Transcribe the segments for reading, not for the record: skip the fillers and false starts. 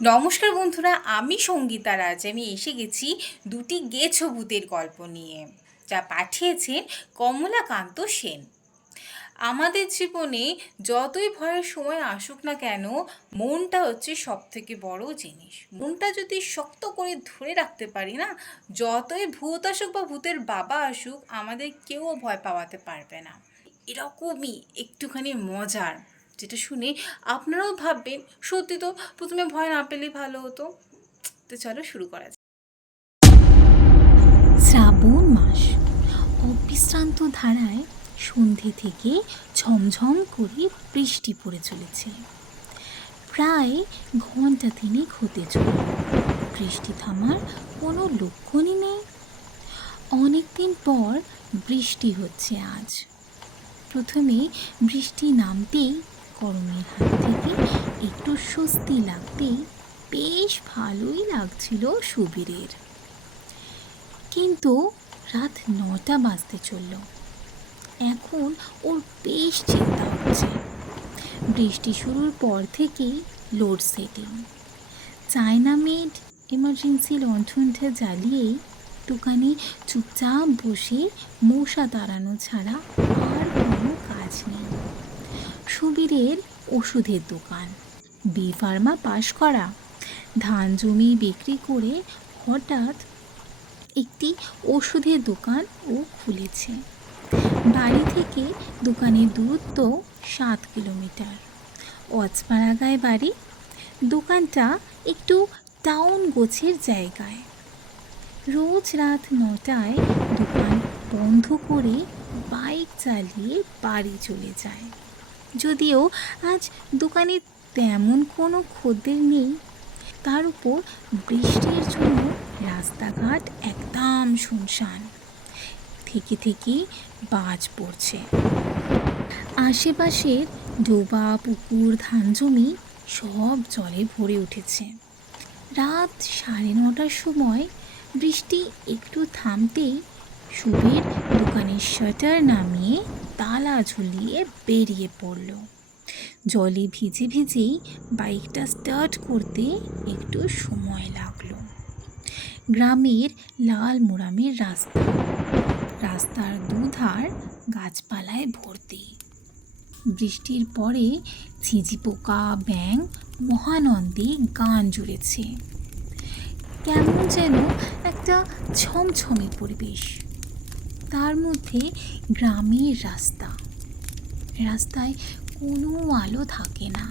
নমস্কার বন্ধুরা, আমি সঙ্গীতা রাজ। আমি এসে গেছি দুটি গেছো ভূতের গল্প নিয়ে, যা পাঠিয়েছেন কমলাকান্ত সেন। আমাদের জীবনে যতই ভয়ের সময় আসুক না কেন, মনটা হচ্ছে সব থেকে বড় জিনিস। মনটা যদি শক্ত করে ধরে রাখতে পারি না, যতই ভূত আসুক বা ভূতের বাবা আসুক, আমাদের কেউ ভয় পাওয়াতে পারবে না। এরকমই একটুখানি মজার, যেটা শুনে আপনারাও ভাববেন সত্যি তো প্রথমে ভয় না পেলেই ভালো হতো। তো চলো শুরু করা যাক। শ্রাবণ মাস অবিশ্রান্ত ধারায় সন্ধে থেকে ঝমঝম করে বৃষ্টি পড়ে চলেছে। প্রায় ঘন্টা তিনেক হতে চলল, বৃষ্টি থামার কোনো লক্ষণই নেই। অনেকদিন পর বৃষ্টি হচ্ছে আজ। প্রথমে বৃষ্টি নামতেই গরমের হাত থেকে একটু স্বস্তি লাগতেই বেশ ভালোই লাগছিল সুবীরের। কিন্তু রাত 9টা বাজতে চলল। এখন ওর বেশ চিন্তা হচ্ছে। বৃষ্টি শুরুর পর থেকেই লোডশেডিং। চায়না মেড এমার্জেন্সি লণ্ঠনটা জ্বালিয়েই দোকানে চুপচাপ বসে মশা তাড়ানো ছাড়া আর কোনো কাজ নেই। সুবীরের ওষুধের দোকান, বি ফার্মা পাশ করা, ধান জমি বিক্রি করে হঠাৎ একটি ওষুধের দোকান ও খুলেছে। বাড়ি থেকে দোকানের দূরত্ব 7 কিলোমিটার। অজপাড়াগায় বাড়ি। দোকানটা একটু টাউন গোছের জায়গায়। রোজ রাত 9টায় দোকান বন্ধ করে বাইক চালিয়ে বাড়ি চলে যায়। যদিও আজ দোকানে তেমন কোনো খদ্দের নেই, তার উপর বৃষ্টির জন্য রাস্তাঘাট একদম শুনশান। থেকে থেকে বাজ পড়ছে। আশেপাশের ডোবা পুকুর ধান জমি সব জলে ভরে উঠেছে। রাত 9:30টার সময় বৃষ্টি একটু থামতেই সুবীর দোকানের শাটার নামিয়ে তালা ঝুলিয়ে বেরিয়ে পড়ল। জলে ভিজে ভিজেই বাইকটা স্টার্ট করতে একটু সময় লাগলো। গ্রামের লাল মোরামের রাস্তা, রাস্তার দুধার গাছপালায় ভর্তি। বৃষ্টির পরে ঝিঁঝি পোকা ব্যাঙ মহানন্দে গান জুড়েছে। কেমন যেন একটা ছমছমে পরিবেশ। তার মধ্যে গ্রামের রাস্তা, রাস্তায় কোনো আলো থাকে না,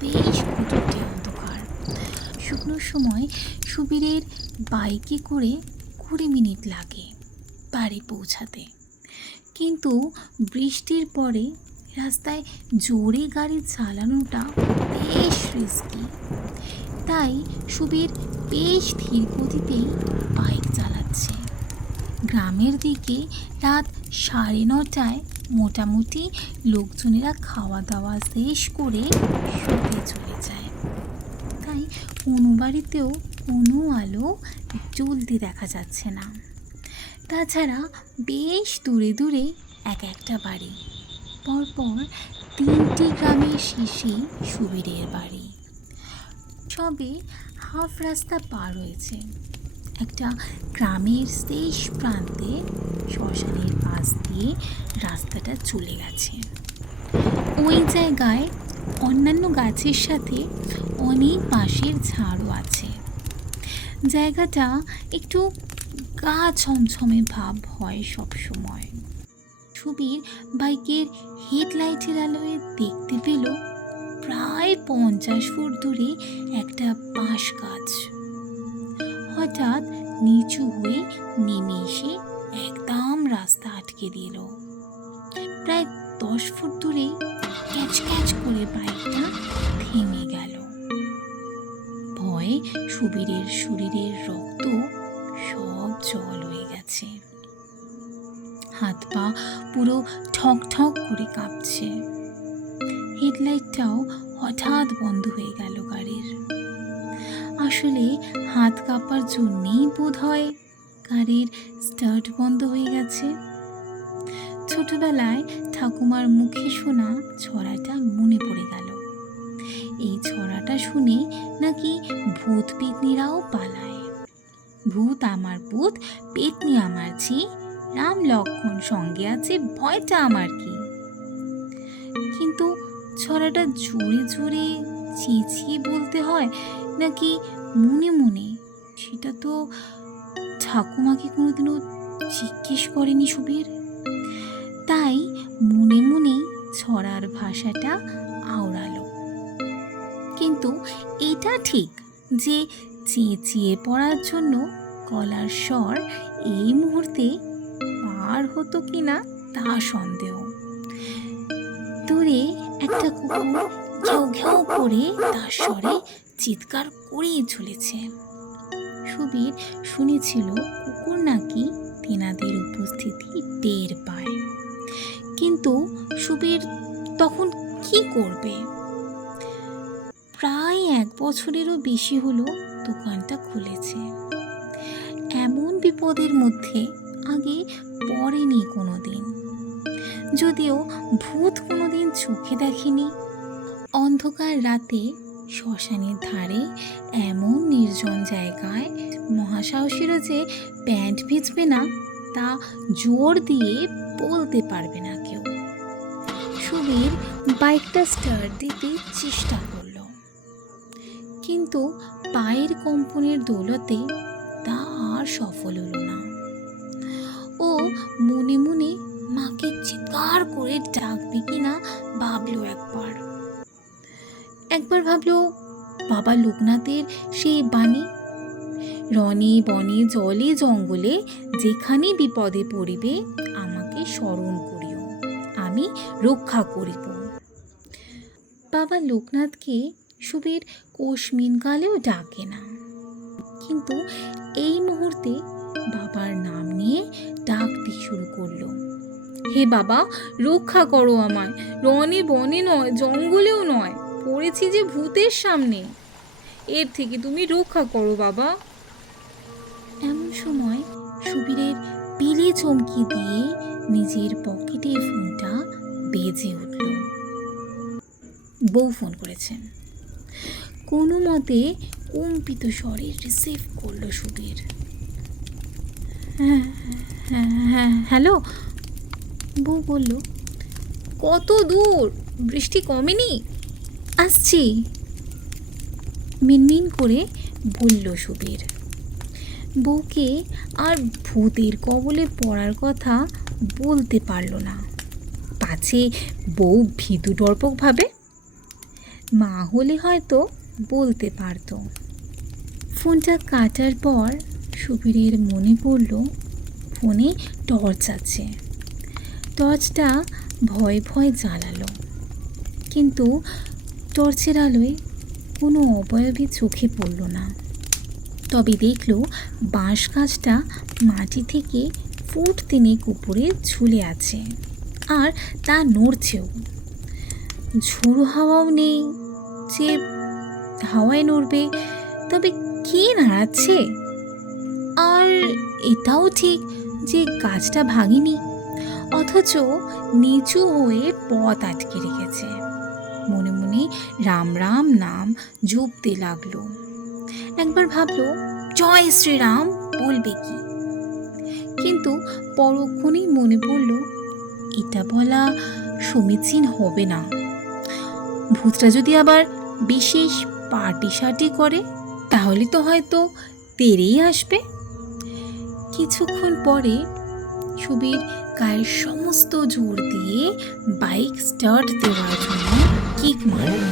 বেশ কুটকুটে অন্ধকার। শুকনোর সময় সুবীরের বাইকে করে 20 মিনিট লাগে বাড়ি পৌঁছাতে। কিন্তু বৃষ্টির পরে রাস্তায় জোরে গাড়ি চালানোটা বেশ রিস্কি। তাই সুবীর বেশ ধীর গতিতেই বাইক চালাচ্ছে। গ্রামের দিকে রাত 9:30টায় মোটামুটি লোকজনেরা খাওয়া দাওয়া শেষ করে শুতে চলে যায়। তাই কোনো বাড়িতেও কোনো আলো জ্বলতে দেখা যাচ্ছে না। তাছাড়া বেশ দূরে দূরে এক একটা বাড়ি, পরপর 3টি গ্রামের শেষে সুবীরের বাড়ি। সবে হাফ রাস্তা পার হয়েছে। একটা গ্রামের শেষ প্রান্তে শ্মশানের পাশ দিয়ে রাস্তাটা চলে গেছে। ওই জায়গায় অন্যান্য গাছের সাথে অনেক বাঁশের ঝাড়ও আছে। জায়গাটা একটু গা ছমছমে ভাব হয় সব সময়। সুবীর বাইকের হেডলাইটের আলোয় দেখতে পেল প্রায় 50 ফুট দূরে একটা বাঁশ গাছ হঠাৎ নিচু হয়ে নেমে এসে একদম রাস্তা আটকে দিল। প্রায় 10 ফুট দূরে ক্যাচ ক্যাচ করে বাইকটা থেমে গেল। ভয়ে সুবীরের শরীরের রক্ত সব জল হয়ে গেছে। হাত পা পুরো ঠক ঠক করে কাঁপছে। হেডলাইটটাও হঠাৎ বন্ধ হয়ে গেল গাড়ির। আসলে হাত কাঁপার জন্যেই বোধ হয় গাড়ির স্টার্ট বন্ধ হয়ে গেছে। ছোটবেলায় ঠাকুমার মুখে শোনা ছড়াটা মনে পড়ে গেল। এই ছড়াটা শুনে নাকি ভূত পেতনিরাও পালায়। ভূত আমার পুত, পেতনি আমার ছি, রাম লক্ষ্মণ সঙ্গে আছে, ভয়টা আমার কি। কিন্তু ছড়াটা জোরে জোরে চেঁচিয়ে বলতে হয় নাকি মনে মনে, সেটা তো ঠাকুমাকে কোনোদিনও জিজ্ঞেস করেনি সুবীর। তাই মনে মনেই ছড়ার ভাষাটা আওড়ালো। কিন্তু এটা ঠিক যে চেঁচিয়ে পড়ার জন্য গলার স্বর এই মুহূর্তে পার হতো কিনা তা সন্দেহ। দূরে একটা কুকুর ঘেউ ঘেউ করে তার স্বরে চিৎকার করেই চলেছে। সুবীর শুনেছিল কুকুর নাকি তেনাদের উপস্থিতি টের পায়, কিন্তু সুবীর তখন কি করবে? প্রায় 1 বছরেরও বেশি হলো দোকানটা খুলেছে। এমন বিপদের মধ্যে আগে পড়েনি কোনোদিন, যদিও ভূত কোনোদিন চোখে দেখেনি। অন্ধকার রাতে শ্মশানের ধারে এমন নির্জন জায়গায় মহাসাহসীরও যে প্যান্ট ভিজবে না তা জোর দিয়ে বলতে পারবে না কেউ। সুবীর বাইকটা স্টার্ট দিতে চেষ্টা করলো, কিন্তু পায়ের কম্পনের দৌলতে তা আর সফল হলো না। ও মনে মনে মাকে চিৎকার করে ডাকবে কিনা ভাবলো। একবার ভাবলো বাবা লোকনাথের সেই বাণী, রণে বনে জলে জঙ্গলে যেখানে বিপদে পড়িবে আমাকে স্মরণ করিও, আমি রক্ষা করিব। বাবা লোকনাথকে সুবীর কোশমিন কালেও ডাকে না, কিন্তু এই মুহূর্তে বাবার নাম নিয়ে ডাকতে শুরু করলো। হে বাবা, রক্ষা করো আমায়, রণে বনে নয়, জঙ্গলেও নয়, পড়েছি যে ভূতের সামনে, এর থেকে তুমি রক্ষা করো বাবা। এমন সময় সুবীরের পিলে চমকি দিয়ে নিজের পকেটের ফোনটা বেজে উঠল। বউ ফোন করেছেন। কোনো মতে কম্পিত স্বরে রিসিভ করলো সুবীর। হ্যাঁ হ্যাঁ হ্যাঁ, হ্যালো। বউ বলল, কত দূর? বৃষ্টি কমেনি? আসছি, মিনমিন করে বলল সুবীর। বউকে আর ভূতের কবলে পড়ার কথা বলতে পারল না, পাছে বউ ভীতু ডরপক ভাবে। মা হলে হয়তো বলতে পারত। ফোনটা কাটার পর সুবীরের মনে পড়ল ফোনে টর্চ আছে। টর্চটা ভয় ভয় জ্বালালো, কিন্তু টর্চের আলোয় কোনো অবয়বই চোখে পড়ল না। তবে দেখল বাঁশ গাছটা মাটি থেকে ফুট 3 উপরে ঝুলে আছে, আর তা নড়ছেও। ঝোড়ো হাওয়াও নেই যে হাওয়ায় নড়বে, তবে কে নাড়াচ্ছে? আর এটাও ঠিক যে গাছটা ভাঙেনি, অথচ নিচু হয়ে পথ আটকে রেখেছে। মনে মনে রাম রাম নাম জপতে লাগলো। একবার ভাবলো জয় শ্রীরাম বলবে কি, কিন্তু পরক্ষণেই মনে পড়ল এটা বলা সমীচীন হবে না। ভূতটা যদি আবার বিশেষ পার্টি সার্টি করে তাহলে তো হয়তো তেরেই আসবে। কিছুক্ষণ পরে সুবীর গায়ের সমস্ত জোর দিয়ে বাইক স্টার্ট দেওয়ার জন্য কিক মারল,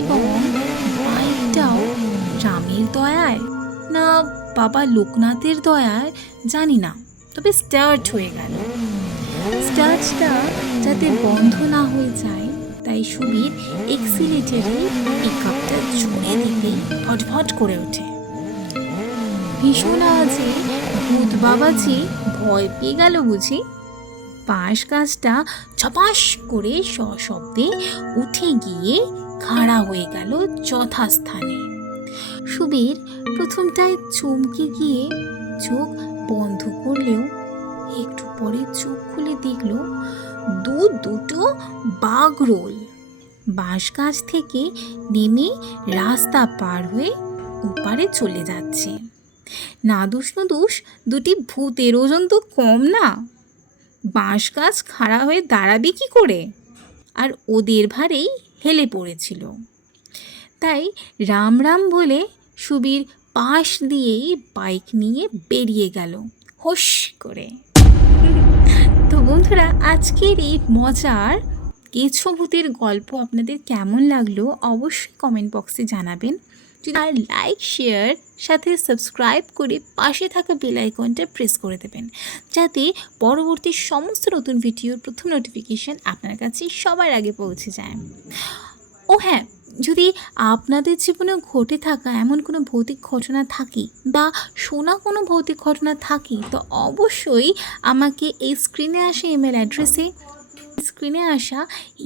এবং বাইকটাও রামের দয়ায় না বাবা লোকনাথের দয়ায় জানি না, তবে স্টার্ট হয়ে গেল। স্টার্টটা যাতে বন্ধ না হয়ে যায় তাই সুবীর এক্সিলেটারে পিকআপটা জোরে দিতেই ভটভট করে ওঠে। ভীষণ আওয়াজে ভূত বাবাজি ভয় পেয়ে গেল বুঝি। বাঁশ গাছটা ছপাস করে সশব্দে উঠে গিয়ে খাড়া হয়ে গেল যথাস্থানে। সুবীর প্রথমটায় চমকে গিয়ে চোখ বন্ধ করলেও একটু পরে চোখ খুলে দেখল দুটো বাঘরোল বাঁশ গাছ থেকে নেমে রাস্তা পার হয়ে ওপারে চলে যাচ্ছে। নাদুস নুদুস দুটি ভূতের ওজন তো কম না, বাঁশ গাছ খাড়া হয়ে দাঁড়াবে কি করে, আর ওদের ভারেই হেলে পড়েছিল। তাই রাম রাম বলে সুবীর পাশ দিয়েই বাইক নিয়ে বেরিয়ে গেল হোস করে। তো বন্ধুরা, আজকের এই মজার কেছো ভূতের গল্প আপনাদের কেমন লাগলো অবশ্যই কমেন্ট বক্সে জানাবেন। আর লাইক শেয়ার সাথে সাবস্ক্রাইব করে পাশে থাকা বেল আইকনটা প্রেস করে দেবেন, যাতে পরবর্তী সমস্ত নতুন ভিডিওর প্রথম নোটিফিকেশান আপনার কাছে সবার আগে পৌঁছে যায়। ও হ্যাঁ, যদি আপনাদের জীবনে ঘটে থাকা এমন কোনো ভৌতিক ঘটনা থাকে বা শোনা কোনো ভৌতিক ঘটনা থাকে, তো অবশ্যই আমাকে এই স্ক্রিনে আসা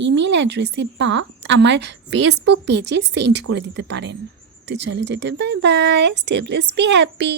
ইমেল অ্যাড্রেসে বা আমার ফেসবুক পেজে সেন্ড করে দিতে পারেন। তো চলো যেতে, bye bye, stay blessed, be happy.